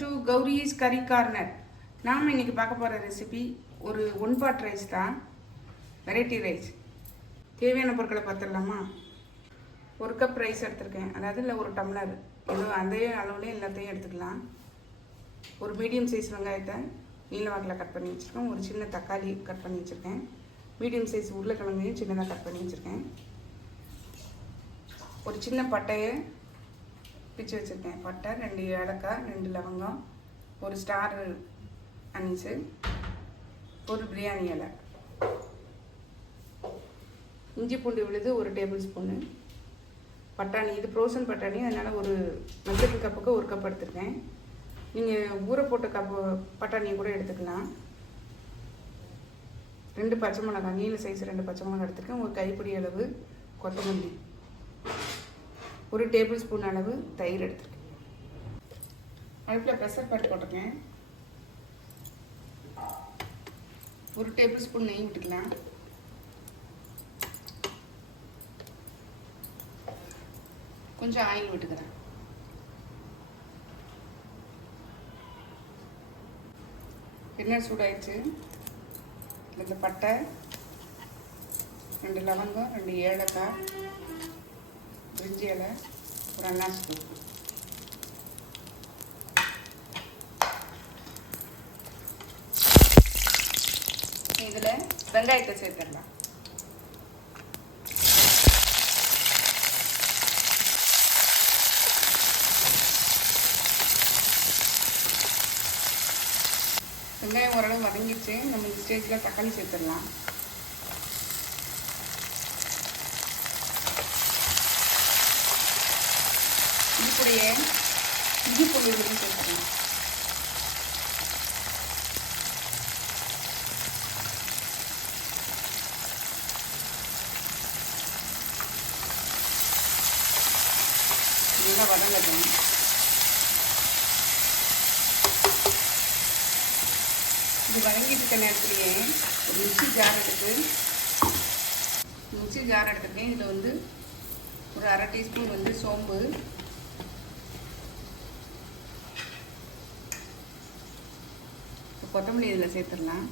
To Gowri's கறி corner. நாம் இன்றைக்கி பார்க்க போகிற ரெசிபி ஒரு ஒன் பாட் ரைஸ் தான், வெரைட்டி ரைஸ். தேவையான பொருட்களை பார்த்துடலாமா? ஒரு கப் ரைஸ் எடுத்திருக்கேன், அதாவது இல்லை ஒரு டம்ளர், ஏதோ அதே அளவுலேயே எல்லாத்தையும் எடுத்துக்கலாம். ஒரு மீடியம் சைஸ் வெங்காயத்தை நீல வாக்கில் கட் பண்ணி வச்சுருக்கேன். ஒரு சின்ன தக்காளி கட் பண்ணி வச்சுருக்கேன். மீடியம் சைஸ் உருளைக்கிழங்கையும் சின்னதாக கட் பண்ணி வச்சுருக்கேன். ஒரு சின்ன பட்டையை பிச்சு வச்சுருக்கேன். பட்டை, 2 ஏலக்காய், 2 லவங்கம், ஒரு ஸ்டார் அனீஸு, ஒரு பிரியாணி இலை, இஞ்சி பூண்டு விழுது 1 டேபிள் ஸ்பூனு, பட்டாணி, இது ஃப்ரோசன் பட்டாணி, அதனால் ஒரு மெஷரிங் கப்புக்கு 1 கப் எடுத்துருக்கேன். நீங்கள் ஊற போட்ட கப்பு பட்டாணியை கூட எடுத்துக்கலாம். 2 பச்சை மிளகாய், நீல சைஸ் 2 பச்சை மிளகாய் எடுத்துருக்கேன். ஒரு கைப்பிடி அளவு கொத்தமல்லி, 1 டேபிள் ஸ்பூன் அளவு தயிர் எடுத்துருக்கேன். அடுப்பில் ப்ரெஷர் பாட்டு போட்டிருக்கேன். 1 டேபிள் ஸ்பூன் நெய் விட்டுக்கலாம். கொஞ்சம் ஆயில் விட்டுக்கிறேன். எண்ணெய் சூடாயிடுச்சு. இந்த பட்டை, 2 லவங்கம், 2 ஏலக்காய், பிரிஞ்சி இலை, ஒரு அன்னாசி பூ, இதில் வெங்காயத்தை சேர்த்துடலாம். வெங்காயம் ஓரளவு வதங்கிச்சு. நம்ம இந்த ஸ்டேஜில் தக்காளி சேர்த்துடலாம். இது கூடயே இஞ்சி பூண்டு விழுது சேர்த்துக்கலாம். நல்லா வதங்கட்டும். இது வதங்கிட்டு இருக்க நேரத்துலேயே ஒரு மிக்சி ஜார் எடுத்துருக்கேன். இதில் வந்து ஒரு 1/2 டீஸ்பூன் வந்து சோம்பு, கொத்தமல்லி இதில் சேர்த்துடலாம்.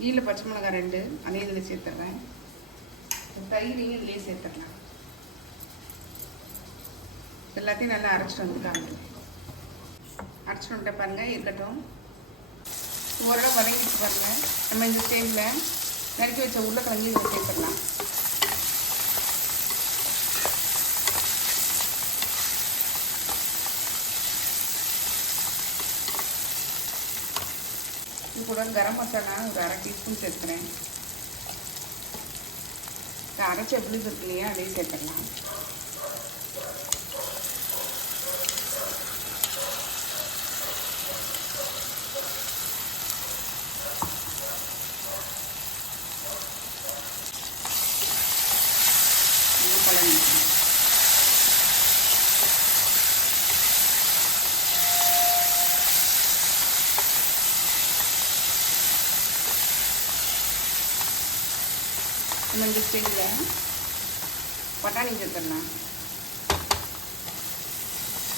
நீல பச்சை மிளகாய் 2 அதையும் இதில் சேர்த்துட்றேன். தயிரையும் இதிலே சேர்த்துடலாம். எல்லாத்தையும் நல்லா அரைச்சிட்டு வந்துட்டாங்க. அரைச்சிட்டு வந்துட்ட பாருங்கள், இருக்கட்டும். ஓரளவு வதங்கிட்டு பாருங்கள். நம்ம இந்த ஸ்டேஜில் நறுக்கி வச்ச உருளைக்கிழங்கு இதில் சேர்த்துடலாம். இது கூட கரம் மசாலா ஒரு 1/2 டீஸ்பூன் சேர்த்துக்கிறேன். அரைச்ச விழுது இருக்கு இல்லையா, அதையும் சேர்த்துடலாம். நம்ம இந்த ஸ்டேஜில் பட்டாணி சேர்த்துடலாம்.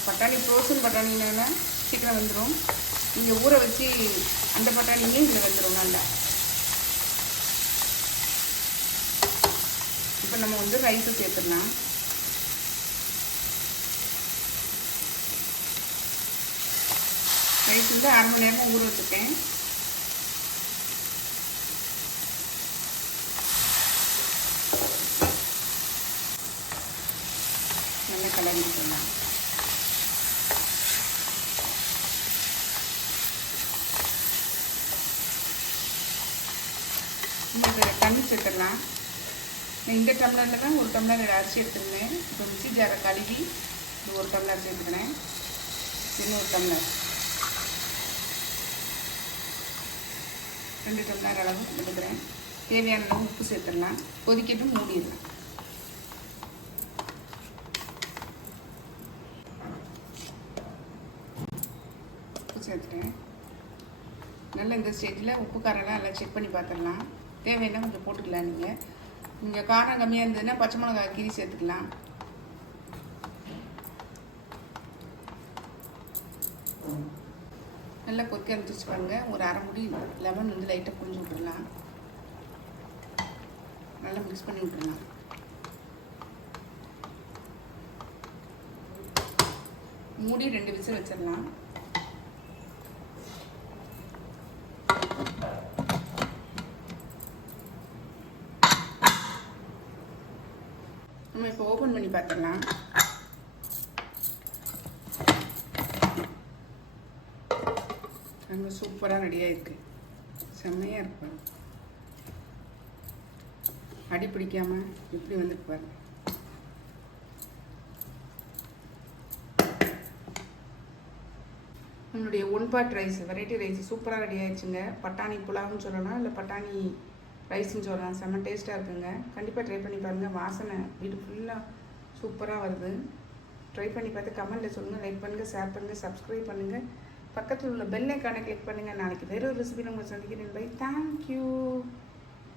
பட்டாணி ஃப்ரோசன் பட்டாணினா சீக்கிரம் வந்துடும். நீங்கள் ஊற வச்சு அந்த பட்டாணியே இதில் வந்துடும் நல்லா. இப்போ நம்ம வந்து ரைஸை சேர்த்துடலாம். ரைஸ் வந்து 1/2 மணி நேரமாக ஊற வச்சுருக்கேன். நல்லா கலரி விட்டுடலாம். இதில் தண்ணி சேர்த்துடலாம். நான் இந்த டம்ளரில் தான் 1 டம்ளர் அரிசி எடுத்துருந்தேன். இப்போ மிக்சி ஜாரை கழுவி இது 1 டம்ளர் சேர்த்துக்கிறேன். இன்னும் 1 டம்ளர், 2 டம்ளர் அளவு எடுக்கிறேன். தேவையான அளவு உப்பு சேர்த்துடலாம். கொதிக்கட்டும், மூடிடலாம். சேர்த்துட்டேன். நல்லா இந்த ஸ்டேஜில் உப்பு காரெல்லாம் நல்லா செக் பண்ணி பார்த்துடலாம். தேவைன்னா கொஞ்சம் போட்டுக்கலாம். நீங்கள் காரம் கம்மியாக இருந்ததுன்னா பச்சை மிளகாய் கீரி சேர்த்துக்கலாம். நல்லா கொதிக்க ஆரம்பிச்சிச்சு பாருங்கள். ஒரு அரை முடி லெமன் வந்து லைட்டாக புழிஞ்சு விட்டுடலாம். நல்லா மிக்ஸ் பண்ணி விட்டுடலாம். மூடி 2 விசில் வச்சிடலாம். நம்ம இப்போ ஓப்பன் பண்ணி பார்த்துடலாம். ரொம்ப சூப்பராக ரெடியாக இருக்குது. செம்மையாக இருக்கு. அடி பிடிக்காமல் இப்படி வந்துட்டு பாருங்க. நம்மளுடைய 1 பாட் ரைஸ் வெரைட்டி ரைஸ் சூப்பராக ரெடி ஆயிடுச்சுங்க. பட்டாணி புலாவ்னு சொல்லலாம், இல்லை பட்டாணி ரைஸ்ன்னு சொல்லலாம். செம்ம டேஸ்ட்டாக இருக்குங்க. கண்டிப்பாக ட்ரை பண்ணி பாருங்கள். வாசனை வீடு ஃபுல்லாக சூப்பராக வருது. ட்ரை பண்ணி பார்த்து கமெண்ட்டில் சொல்லுங்கள். லைக் பண்ணுங்கள், ஷேர் பண்ணுங்கள், சப்ஸ்கிரைப் பண்ணுங்கள். பக்கத்தில் உள்ள பெல் ஐக்கானை கிளிக் பண்ணுங்கள். நாளைக்கு வேறு ஒரு ரெசிபி உங்களை சந்திக்கிறேன். பை. தேங்க்யூ.